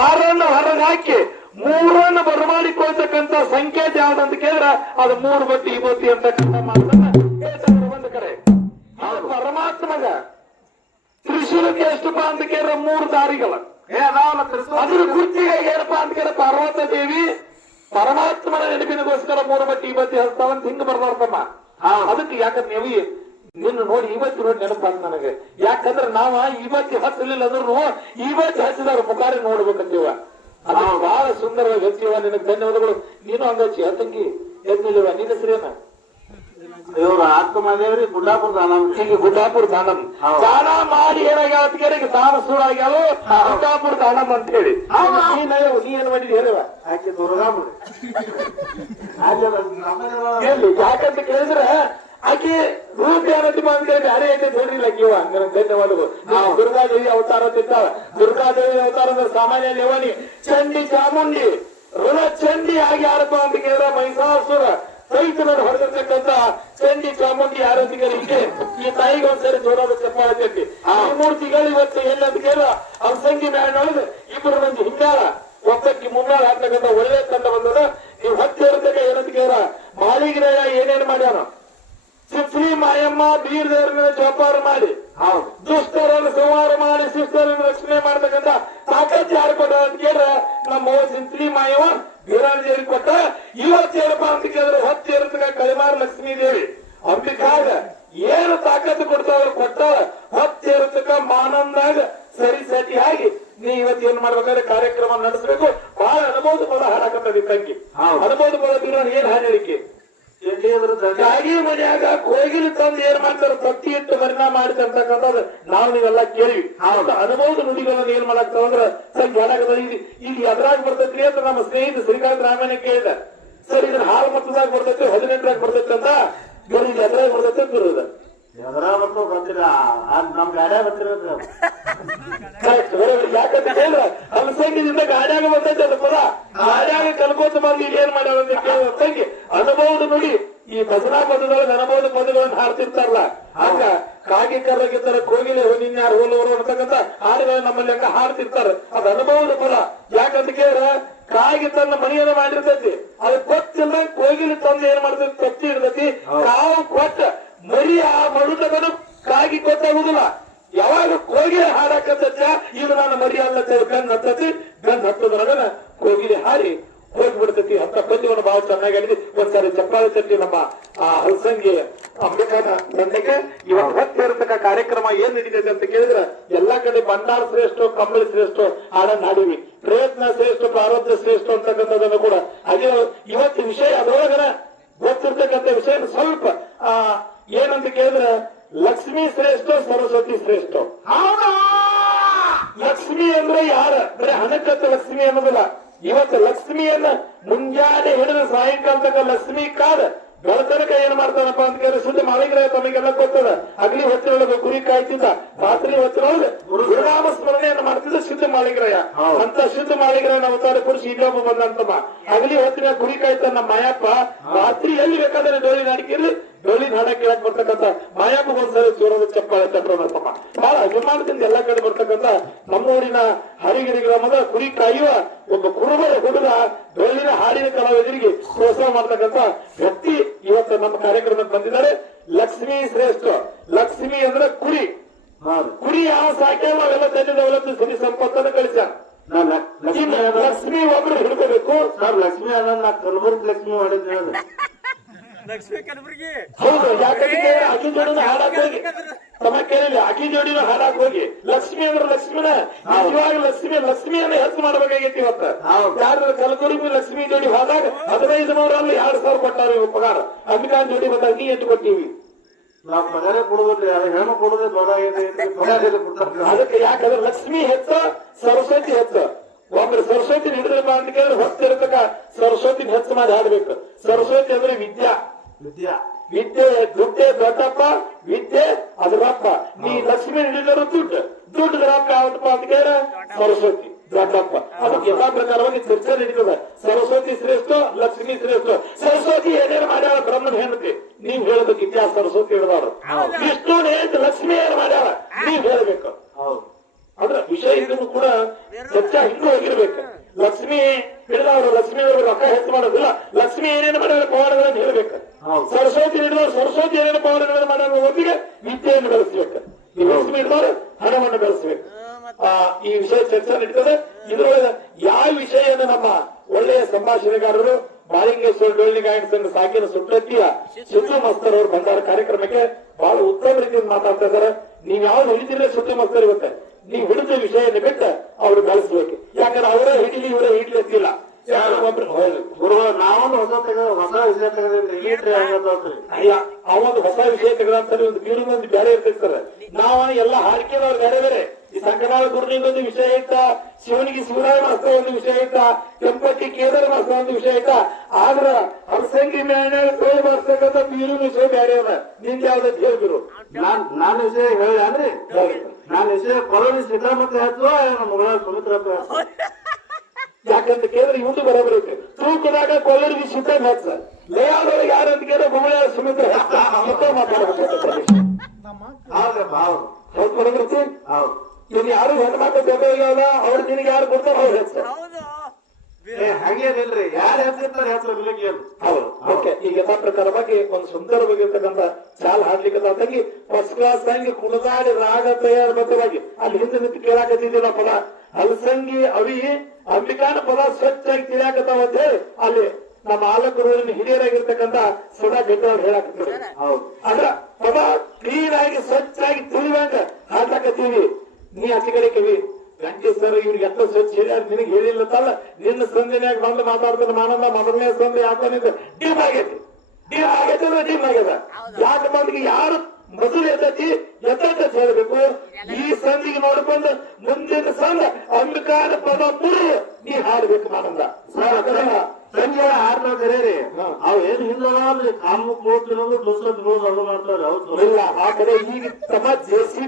ಆರನ್ನು ಹೊರಗೆ ಹಾಕಿ ಮೂರನ್ನು ಬರಮಾಡಿಕೊಳ್ತಕ್ಕಂತ ಸಂಕೇತ ಯಾವ್ದಂತ ಕೇಳಿದ್ರೆ ಅದು ಮೂರು ಬಟ್ಟಿ ಈ ಅಂತಕ್ಕಂಥ ಮಾತನ್ನ ಹೇಳ್ತಾರೆ ಒಂದು ಕಡೆ. ಪರಮಾತ್ಮಗ ತ್ರಿಶೂಲಕ್ಕೆ ಎಷ್ಟಪ್ಪ ಅಂತ ಕೇಳಿದ್ರೆ ಮೂರು ದಾರಿಗಳ. ಅದ್ರ ಗುರ್ತಿಗೆ ಏನಪ್ಪ ಅಂತ ಕೇಳಿದ್ರೆ ಪಾರ್ವತ ದೇವಿ ಪರಮಾತ್ಮನ ನೆನಪಿನಗೋಸ್ಕರ ಮೂರು ಬಟ್ಟಿ ವಿಭೂತಿ ಹಚ್ತಾವಂತ ಹಿಂಗ ಬರ್ದಾರ್ತಮ್ಮ ಹೌದು. ಅದಕ್ಕೆ ಯಾಕಂದ್ರೆ ನೀವು ನಿನ್ನ ನೋಡಿ ಇವತ್ತು ನೋಡಿ ನೆನಪಾಗ ನನಗೆ. ಯಾಕಂದ್ರೆ ನಾವ ಇವತ್ತಿ ಹಚ್ಚಲಿಲ್ಲ ಅಂದ್ರೂ ಇವತ್ತಿ ಹಚ್ಚಿದವ್ರ ಮುಖಾರಿ ನೋಡ್ಬೇಕಂತೀವ ಅದು ಬಹಳ ಸುಂದರವಾಗಿ ಹಚ್ಚಿವ ನಿನಗೆ ಧನ್ಯವಾದಗಳು. ನೀನು ಹಂಗಚ್ಚಿ ತಂಗಿ. ಎದ್ನಿಲ್ವ ನಿನ್ನ ಹೆಸರೇನ? ಇವ್ರ ಆತ್ಮದೇವ್ರಿ ಗುಡ್ಡಾಪುರ ದಾನ. ಈಗ ಗುಡ್ಡಾಪುರ ದಾನಂ. ದಾನ ಮಾಡಿ ಏನಾಗ್ಯಾವ ದಾನ ಶುರು ಆಗ್ಯಾವ ಗುಡ್ಡಾಪುರ ದಾನಂ ಅಂತ ಹೇಳಿ. ನೀನ್ ನೀ ಏನ್ ಮಾಡಿದ್ ಹೇಳುವ ಆಕೆ ದುರ್ಗಾಪುರ. ಯಾಕಂತ ಕೇಳಿದ್ರೆ ಆಕೆ ರೂಪ ಏನಂತ ಮಾಡಿದ್ರೆ ಬ್ಯಾರೆ ಐತೆ ನೋಡ್ರಿಲ್ಲ ಆಕಿವ ಧನ್ಯವಾದಗಳು. ನಾವು ದುರ್ಗಾದೇವಿ ಅವತಾರ ತಿಂತಾವ ದುರ್ಗಾದೇವಿ ಅವತಾರ ಅಂದ್ರೆ ಸಾಮಾನ್ಯ ಲೇವಣಿ. ಚಂಡಿ ಚಾಮುಂಡಿ. ಋಣ ಚಂಡಿ ಆಗಿ ಯಾರಪ್ಪ ಅಂತ ಕೇಳಿದ್ರೆ ಮಹಿಷಾಸುರ. ರೈತನನ್ನು ಹೊಡೆದಿರ್ತಕ್ಕಂತ ಚಂಡಿ ಚಾಮುಂಡಿ ಕೇಳಿ ಈ ತಾಯಿಗೆ ಒಂದ್ಸರಿ ಜೋರಾದ ಚಪ್ಪಾಳೆ ತಟ್ಟಿ. ಆ ಮೂರ್ತಿಗಳು ಇವತ್ತು ಏನಂತ ಕೇಳ. ಸಂಗಿ ಮ್ಯಾನೊಳಗೆ ಇಬ್ಬರು ಮಂದಿ ಹಿಂಗಾರ. ಒಬ್ಬಕ್ಕೆ ಮುನ್ನಾಳ ಆಗ್ತಕ್ಕಂಥ ಒಳ್ಳೆ ತಂಡ ಬಂದದ. ನೀವು ಹತ್ತಿರ ಏನಂತ ಕೇಳ. ಏನೇನ್ ಏನೇನು ಮಾಡ್ಯಾನ. ಶ್ರೀ ಮಾಯಮ್ಮ ಬೀರ್ ಜೋಪಾರ ಮಾಡಿ ದುಷ್ಟರನ್ನು ಸಂಹಾರ ಮಾಡಿ ಶಿಷ್ಟರನ್ನು ರಕ್ಷಣೆ ಮಾಡ್ತಕ್ಕಂಥ ಸಾಕಷ್ಟು ಯಾರು ಕೊಟ್ಟ ಅಂತ ಕೇಳಿದ್ರೆ ನಮ್ಮ ಸಿಂತ್ರಿ ಮಾಯವ ಬೀರಾಂಜೇರಿ ಕೊಟ್ಟ ಇವತ್ತು ಏನಪ್ಪ ಅಂತ ಕೇಳಿದ್ರೆ ಹತ್ತು ಇರ್ತಕ್ಕ ಕಳಿಮಾರ ಲಕ್ಷ್ಮೀ ದೇವಿ. ಅಂಬಿಕಾಗ ಏನು ತಾಕತ್ತು ಕೊಡ್ತಾವ್ರು ಕೊಟ್ಟ ಹೊತ್ತಿ ಇರ್ತಕ್ಕ ಮಾನಂದಾಗ ಸರಿ ಸರಿ ಆಗಿ ನೀ ಇವತ್ತು ಏನ್ ಮಾಡ್ಬೇಕಾದ್ರೆ ಕಾರ್ಯಕ್ರಮ ನಡೆಸಬೇಕು. ಬಹಳ ಅನುಭವದ ಪದ ಹಾಡಕತ್ತದ ತಂಗಿ. ಅನುಭವದ ಪದ ಬೀರೋಣ ಏನ್ ಹಾಡು ಹೇಳಿಕೆ ಎಲ್ಲಿ ಅದ್ರ ದಂಡ ಗಾಡಿ ಮನ್ಯಾಗ ಕೋಗಿಲ್ ತಂದು ಏನ್ ಮಾಡ್ತಾರ? ತತ್ತಿ ಇಟ್ಟು ಪರಿಣಾಮ ಮಾಡಿರ್ತಕ್ಕಂಥದ್ದು ನಾವು ನೀವೆಲ್ಲ ಕೇಳಿ ಅನುಭವದ ನುಡಿಗಳನ್ನ ಏನ್ ಮಾಡಾಕ್ತಾವಂದ್ರ ಸರ್ ಹೇಳಾಕದ ಈಗ ಎದ್ರಾಗ ಬರ್ತೈತ್ರಿ ಅಂತ ನಮ್ಮ ಸ್ನೇಹಿತ ಶ್ರೀಕಾಂತ್ ರಾಮಣ್ಣ ಕೇಳಿದ. ಸರ್ ಇದನ್ನ ಹಾಲು ಮತದಾಗ ಬರ್ತೈತಿ ಹದಿನೆಂಟರಾಗ ಬರ್ತೈತಿ ಅಂತ ಇವ್ರು ಈಗ ಎದ್ರಾಗ ಬರ್ತೈತಿ ಅಂತ ಇರೋದು ಎದರ ಬಂತು ಗೊತ್ತಿಲ್ಲ. ಅದ್ ನಮ್ ಗಾಡ್ಯಾಗ ಗೊತ್ತಿರೋದು ಕರೆಕ್ಟ್ ಯಾಕಂತ ಹೇಳಿದ್ರೆ ಅಲಸಂಗಿದಿಂದ ಗಾಡ್ಯಾಗ ಬಂದೈತೆ ಅದು ಪದ ಗಾಡ್ಯಾಗ ಕಲ್ಕೋತ ಬಂದು ಏನ್ ಮಾಡ್ಯಾವ ಅಂತ ಕೇಳಿದ ಅನುಭವದ ನುಡಿ. ಈ ಭಜನಾ ಪದದೊಳಗೆ ಅನುಭವದ ಪದಗಳನ್ನು ಹಾಡ್ತಿರ್ತಾರಲ್ಲ. ಹಂಗ ಕಾಗಿ ಕರ್ರಗಿತ್ತರ ಕೋಗಿಲೆ ನಿನ್ಯಾರು ಹೋಲವರು ಅಂತಕ್ಕಂಥ ಹಾಡುಗಳನ್ನ ನಮ್ಮಲ್ಲಿ ಹಂಗ ಹಾಡ್ತಿರ್ತಾರೆ. ಅದ ಅನುಭವದ ಫಲ. ಯಾಕಂತ ಕೇಳ ಕಾಗಿ ತನ್ನ ಮನೆಯನ್ನ ಮಾಡಿರ್ತೈತಿ. ಅದು ಗೊತ್ತಿಲ್ಲ ಕೋಗಿಲೆ ತಂದು ಏನ್ ಮಾಡ್ತೈತಿ ತತ್ತಿ ಇರ್ತೈತಿ ಕಾವು ಕೊಟ್ಟ ಮರಿ ಆ ಮಡುತಗನು ಕಾಗಿ ಗೊತ್ತಾಗುದಿಲ್ಲ. ಯಾವಾಗ ಕೋಗಿಲೆ ಹಾಡಾಕತ್ತ ಇದು ನಾನು ಮರಿ ಅಲ್ಲ ಬೆನ್ ಹತ್ತತಿ. ಬೆನ್ ಹತ್ತದ್ರೊಳಗನ ಕೋಗಿಲೆ ಹಾರಿ ಹೋಗ್ಬಿಡ್ತೈತಿ. ಅಂತ ಪದ್ಯವನ್ನು ಬಹಳ ಚೆನ್ನಾಗಿ ಹೇಳಿದ್ವಿ. ಒಂದ್ಸಾರಿ ಚಪ್ಪಾಳೆ ಚಟ್ಟಿ ನಮ್ಮ ಆ ಹಲಸಂಗಿ ಅಂಬಿಕಾನ ಇವಾಗ ಇವತ್ತು ಹೊತ್ತಿರತಕ್ಕ ಕಾರ್ಯಕ್ರಮ ಏನ್ ನಡೀತೈತೆ ಅಂತ ಕೇಳಿದ್ರೆ ಎಲ್ಲಾ ಕಡೆ ಬಂಡಾರ ಶ್ರೇಷ್ಠ ಕಂಬಳಿ ಶ್ರೇಷ್ಠ ಹಾಡನ್ನ ಹಾಡಿವಿ ಪ್ರಯತ್ನ ಶ್ರೇಷ್ಠ ಪ್ರಾರಬ್ಧ ಶ್ರೇಷ್ಠ ಅಂತಕ್ಕಂಥದ್ದನ್ನು ಕೂಡ. ಹಾಗೆ ಇವತ್ತು ವಿಷಯ ಅದ್ರೊಳಗನ ಗೊತ್ತಿರ್ತಕ್ಕಂಥ ವಿಷಯ ಸ್ವಲ್ಪ ಆ ಏನಂತ ಕೇಳಿದ್ರೆ ಲಕ್ಷ್ಮಿ ಶ್ರೇಷ್ಠ ಸರಸ್ವತಿ ಶ್ರೇಷ್ಠ. ಲಕ್ಷ್ಮಿ ಅಂದ್ರೆ ಯಾರ? ಬರೀ ಹಣಕ್ಕಂತ ಲಕ್ಷ್ಮಿ ಅನ್ನೋದಿಲ್ಲ. ಇವತ್ತು ಲಕ್ಷ್ಮಿಯನ್ನ ಮುಂಜಾನೆ ಹಿಡಿದು ಸಾಯಂಕಾಲ ತನಕ ಲಕ್ಷ್ಮಿ ಕಾದ ಬೆಳತನಕ ಏನ್ ಮಾಡ್ತಾನಪ್ಪ ಅಂತ ಕೇಳಿದ್ರೆ ಶುದ್ಧ ಮಾಳಿಗ್ರಹ ತಮಗೆಲ್ಲ ಗೊತ್ತದ. ಅಗ್ನಿ ಹೊತ್ತಿನೊಳಗೆ ಗುರಿ ಕಾಯ್ತಿದ್ದ. ರಾತ್ರಿ ಹೊತ್ತಿನೊಳಗೆ ಗುರುನಾಮ ಸ್ಮರಣೆಯನ್ನು ಮಾಡ್ತಿದ್ದ ಶುದ್ಧ ಮಾಳಿಗ್ರಹ ಅಂತ ಶುದ್ಧ ಮಾಳಿಗ್ರಹನ ಅವತಾರ ಪುರುಷ ಇನ್ನೊಬ್ಬ ಬಂದಂತಮ್ಮ ಅಗ್ಲಿ ಹೊತ್ತಿನ ಗುರಿ ಕಾಯ್ತ ನಮ್ಮ ಮಾಯಪ್ಪ. ರಾತ್ರಿ ಎಲ್ಲಿ ಬೇಕಾದ್ರೆ ಡೋಲಿ ನಾಡಿಕೆಯಲ್ಲಿ ಡೋಲಿ ನಾಡ ಕೇಳಕ್ ಬರ್ತಕ್ಕಂಥ ಮಾಯಪ್ಪ ಒಂದ್ಸರಿ ಚೂರದ ಚಪ್ಪಾಳೆ ತಟ್ಟೋಣತ್ತಮ್ಮ ಬಹಳ ಅಭಿಮಾನದಿಂದ ಎಲ್ಲಾ ಕಡೆ ಬರ್ತಕ್ಕಂತ ನಮ್ಮೂರಿನ ಹರಿಗಿರಿ ಗ್ರಾಮದ ಗುರಿ ಕಾಯುವ ಒಬ್ಬ ಕುರುಬರ ಹುಡುಗ ಬೆಳ್ಳಿನ ಹಾಡಿನ ಕಲಾವಿದರಿಗೆ ಪ್ರೋತ್ಸಾಹ ಮಾಡತಕ್ಕಂತ ವ್ಯಕ್ತಿ ಇವತ್ತು ನಮ್ಮ ಕಾರ್ಯಕ್ರಮಕ್ಕೆ ಬಂದಿದ್ದಾರೆ. ಲಕ್ಷ್ಮಿ ಶ್ರೇಷ್ಠ. ಲಕ್ಷ್ಮಿ ಅಂದ್ರೆ ಕುರಿ. ಕುರಿ ಯಾವ ಸಾಕ್ಯಾವ ಅವೆಲ್ಲ ಧನ್ಯ ದೌಲತ್ತು ಸಿರಿ ಸಂಪತ್ತನ್ನು ಕಳಿಸ. ಲಕ್ಷ್ಮಿ ಒಬ್ರು ಹಿಡ್ಕೋಬೇಕು. ಸರ್ ಲಕ್ಷ್ಮಿ ಅದ ನಾ ಕಲಬುರ್ಗಿ ಲಕ್ಷ್ಮಿ ಮಾಡಿದ್ದೇನೆ ಲಕ್ಷ್ಮೀ ಕಲಬುರ್ಗಿ ಹೌದು ಯಾಕಂದ್ರೆ ಅಕ್ಕಿ ಜೋಡಿನ ಹಾಡಕ್ ಹೋಗಿ. ತಮ್ಮ ಕೇಳಿಲ್ಲ ಅಕ್ಕಿ ಜೋಡಿನ ಹಾಡಕ್ ಹೋಗಿ. ಲಕ್ಷ್ಮಿ ಅಂದ್ರೆ ಲಕ್ಷ್ಮಿನ ನಿಜವಾಗ ಲಕ್ಷ್ಮಿ ಲಕ್ಷ್ಮಿಯನ್ನ ಹೆಸರು ಮಾಡ್ಬೇಕಾಗೈತಿ ಇವತ್ತ. ಹೌದು. ಯಾರು ಕಲಬುರ್ಗಿ ಲಕ್ಷ್ಮಿ ಜೋಡಿ ಹೋದಾಗ ಹದಿನೈದು ನೂರಲ್ಲಿ ಎರಡು ಸಾವಿರ ಕೊಟ್ಟಾರ ಉಪಕಾರ ಪಗಾರ. ಅಂಬಿಕಾನ್ ಜೋಡಿ ಬಂದಾಗ ನೀ ಎಷ್ಟು ಕೊಟ್ಟಿವಿ ನಾವ್ ಪಗಾರೇ ಕೊಡುವುದಿಲ್ಲ ಅದು ಹೆಣ್ಣು ಕೊಡುದೇ ದೊಡ್ಡ ಅದಕ್ಕೆ ಯಾಕಂದ್ರೆ ಲಕ್ಷ್ಮಿ ಹೆಚ್ಚ ಸರಸ್ವತಿ ಹೆತ್ತ. ಒಬ್ರು ಸರಸ್ವತಿ ಹಿಡಿದ್ರೆ ಅಂತ ಕೇಳಿದ್ರೆ ಹೊತ್ತಿರತಕ್ಕ ಸರಸ್ವತಿ ಹೆಚ್ಚು ಮಾಡಿ ಹಾಡ್ಬೇಕು. ಸರಸ್ವತಿ ಅಂದ್ರೆ ರೊಕ್ಕ ಅಂತ ಕೇಳ ಸರಸ್ವತಿ ದೊಡ್ಡಪ್ಪ ಅದಕ್ಕೆ ಎಲ್ಲಾ ಪ್ರಕಾರವಾಗಿ ಚರ್ಚೆ ನಡೀತದ. ಸರಸ್ವತಿ ಶ್ರೇಷ್ಠ ಲಕ್ಷ್ಮಿ ಶ್ರೇಷ್ಠ. ಸರಸ್ವತಿ ಏನೇನು ಮಾಡ್ಯಾಳ ಬ್ರಹ್ಮನ ಹೆಂಡತಿ? ನೀವ್ ಹೇಳ್ಬೇಕು ಇತಿಹಾಸ ಸರಸ್ವತಿ ಹೇಳಬಾರ್ದು. ವಿಷ್ಣು ಹೆಂಡತಿ ಲಕ್ಷ್ಮಿ ಏನ್ ಮಾಡ್ಯಾಳ ನೀವ್ ಹೇಳ್ಬೇಕು. ಹೌದು. ಅದ್ರ ವಿಷಯ ಇದನ್ನು ಕೂಡ ಚರ್ಚಾ ಹಿಂದೂ ಹೋಗಿರ್ಬೇಕು ಲಕ್ಷ್ಮಿ ಹಿಡಿದವರು ಲಕ್ಷ್ಮಿ ಅವರು ರೊಕ್ಕ ಹೆಚ್ಚು ಮಾಡೋದಿಲ್ಲ. ಲಕ್ಷ್ಮಿ ಏನೇನು ಮಾಡ್ಯಾರ? ಪವಾಡಗಳನ್ನು ಹೇಳ್ಬೇಕು. ಹೌದು. ಸರಸ್ವತಿ ಹಿಡಿದವರು ಸರಸ್ವತಿ ಏನೇನು ಪವಾಡಗಳನ್ನು ಮಾಡ್ಯಾರ ಒಟ್ಟಿಗೆ ವಿದ್ಯೆಯನ್ನು ಬೆಳೆಸ್ಬೇಕು. ಲಕ್ಷ್ಮಿ ಹಿಡಿದವರು ಈ ವಿಷಯ ಚರ್ಚೆ ನಡೀತದೆ. ಇದ್ರೊಳಗೆ ಯಾವ ವಿಷಯವನ್ನು ನಮ್ಮ ಒಳ್ಳೆಯ ಸಂಭಾಷಣೆಗಾರರು ಬಾಲಿಂಗೇಶ್ವರ ಡೋಳಿ ಗಾಯನ ಸಂಘ ಸಾಕಿನ ಸುಟ್ಟತ್ತಿಯ ಸಿದ್ದು ಮಸ್ತರ್ ಅವರು ಬಂದಾರ ಕಾರ್ಯಕ್ರಮಕ್ಕೆ ಬಹಳ ಉತ್ತಮ ರೀತಿಯಿಂದ ಮಾತಾಡ್ತಾ ಇದ್ದಾರೆ. ನೀವ್ ಯಾವ್ದು ಹಿಡಿದಿದ್ರೆ ಸಿದ್ದು ಮಸ್ತರ್ ಇವತ್ತೆ. ನೀವು ಹಿಡಿದ ವಿಷಯನ ಬಿಟ್ಟು ಅವ್ರು ಬೆಳೆಸ್ಬೇಕು ಯಾಕಂದ್ರೆ ಅವರೇ ಹಿಡಿಲಿ ಇವರೇ ಹಿಡಿಲಿ ಅಂತಿಲ್ಲ. ಗುರುಗಳು ನಾವೊಂದು ಹೊಸ ಹೊಸ ವಿಷಯ ಅಯ್ಯ ಅವೊಂದು ಹೊಸ ವಿಷಯ ತೆಗೆದಂತಾರೆ ಒಂದು ಬೀರು ಒಂದು ಬೇರೆ ಇರ್ತಿರ್ತಾರೆ. ನಾವ ಎಲ್ಲ ಹಾರಿಕೆದವ್ರು ಬೇರೆ ಬೇರೆ. ಈ ಸಂಕಟಾಳ ಗುರುನಿಂದ ಒಂದು ವಿಷಯ ಇತ್ತ ಶಿವನಿಗೆ ಶಿವರಾಯ ಮಾಸ್ತ ಒಂದು ವಿಷಯ ಇತ್ತ ಕೆಂಪಕ್ಕೆ ಕೇದಾರ ಮಾಸ್ತ ಒಂದು ವಿಷಯ ಇತ್ತ. ಆದ್ರ ಹರಸಂಗಿ ಮ್ಯಾಣ ಕೋಳಿ ಮಾಡ್ತಕ್ಕಂಥ ಬೀರು ವಿಷಯ ಬೇರೆ ಅದ. ನಿಂದ ಯಾವ್ದು ಹೇಳ್ಬಿರು ನಾನ್ ನಾನು ವಿಷಯ ಹೇಳಿದ್ರಿ ನಾನ್ ವಿಷಯ ಕೊರೋನಿ ಸಿದ್ದರಾಮಯ್ಯ ಹೇಳ್ತು ಮಗಳ ಸುಮಿತ್ರ ಯಾಕಂತ ಕೇಳಿದ್ರೆ ಇವಂದು ಬರಬರುತ್ತೆ ತೂಕದಾಗ ಕೊಲ್ಲರಿಗೆ ಸಿದ್ಧ ಹೆಚ್ಚ ಲಯಾದೊಳಗೆ ಯಾರಂತ ಕೇಳಿದ್ರೆ ಭೂಮಿಯ ಸುಮಿತ್ರ ಹೆಚ್ಚ ಮಾತಾಡ್ಬೇಕು ಹೌದಪ್ಪ ಹೌದು ಹೌದು ಬರೋಬರ್ ಐತಿ ಹೌದು. ಇವ್ರು ಯಾರು ಹೆಣ್ಮಕ್ಳು ಇಲ್ಲ ಅವ್ರು ನಿನಗೆ ಯಾರು ಕೊಡ್ತಾರ ಅವ್ರು ಹೆಸರು ಹಂಗೇನಿಲ್ರಿ ಯಾರು ಹೆಚ್ಚಿರ್ತಾರೆ ಹೆಸರು ಏನು? ಹೌದು. ಓಕೆ ಈಗ ಪ್ರಕಾರವಾಗಿ ಒಂದು ಸುಂದರವಾಗಿರ್ತಕ್ಕಂಥ ಸಾಲ ಹಾಡ್ಲಿಕ್ಕೆ ತಂಗಿ ಫಸ್ಟ್ ಕ್ಲಾಸ್ ತಂಗಿ ಕುಣದಾಡಿ ರಾಗ ತಯಾರಬದ್ಧವಾಗಿ ಅಲ್ಲಿ ಹಿಂದೆ ನಿಂತು ಕೇಳಾಕತ್ತಿದ್ದೀವಿ ಪದ. ಅಲ್ಸಂಗಿ ಅವಿ ಅಂಬಿಕಾನ ಪದ ಸ್ವಚ್ಛಾಗಿ ತಿಳಿಯಾಕತ್ತಾವ ಅಂತ ಹೇಳಿ ಅಲ್ಲಿ ನಮ್ಮ ಆಲಕರು ಹಿರಿಯರಾಗಿರ್ತಕ್ಕಂಥ ಸದಾ ಗೆದ್ದವ್ರು ಹೇಳಾಕತ್ತೀವಿ ಹೌದು. ಅದ್ರ ಪದ ಕ್ಲೀನ್ ಆಗಿ ಸ್ವಚ್ಛಾಗಿ ತಿಳಿವಂಗ ಹಾಡ್ಲಾಕತ್ತೀವಿ. ನೀ ಕಡೆ ಕವಿ. ಗಂಟೆ ಸರ್ ಇವ್ರಿಗೆ ಎತ್ತ ಸ್ವಚ್ಛ ಹೇಳ್ಯಾರ ನಿನಗೆ ಹೇಳಿಲ್ಲ ತಲ್ಲ ನಿನ್ನ ಸಂಜೆನ್ಯಾಗ ಬಂದು ಮಾತಾಡ್ತಾನೆ ಮಾನಂದ ಮೊದಲನೇ ಸಂಜೆ ಯಾಕಂದ್ರೆ ಡೀಮ್ ಆಗೈತಿ. ಡೀಮ್ ಆಗೈತಿ ಅಂದ್ರೆ ಡೀಮ್ ಆಗ್ಯದ. ಯಾಕೆ ಮಂದಿಗೆ ಯಾರು ಮೊದಲು ಎದ್ದತಿ ಎದ್ದತ್ತ ಹೇಳ್ಬೇಕು. ಈ ಸಂಧಿಗೆ ನೋಡ್ಕೊಂಡು ಮುಂದಿನ ಸಂದ ಅಂಬಿಕಾರ ಪದ ಮುರು ನೀ ಹಾಡ್ಬೇಕು ಮಾನಂದ ಸಂಜೆ ಕರೀರಿ. ಅವ್ ಏನ್ ಹಿಂದಲ್ಲ ಕಾಮು ಕೂತ್ ತಿನ್ನೋದು ದುಸ್ರ ತಿನ್ನೋದು ಅದು ಮಾಡ್ತಾರೆ ಇಲ್ಲ ಆ ಕಡೆ ಈಗ ತಮ್ಮ ಜೆ ಸಿ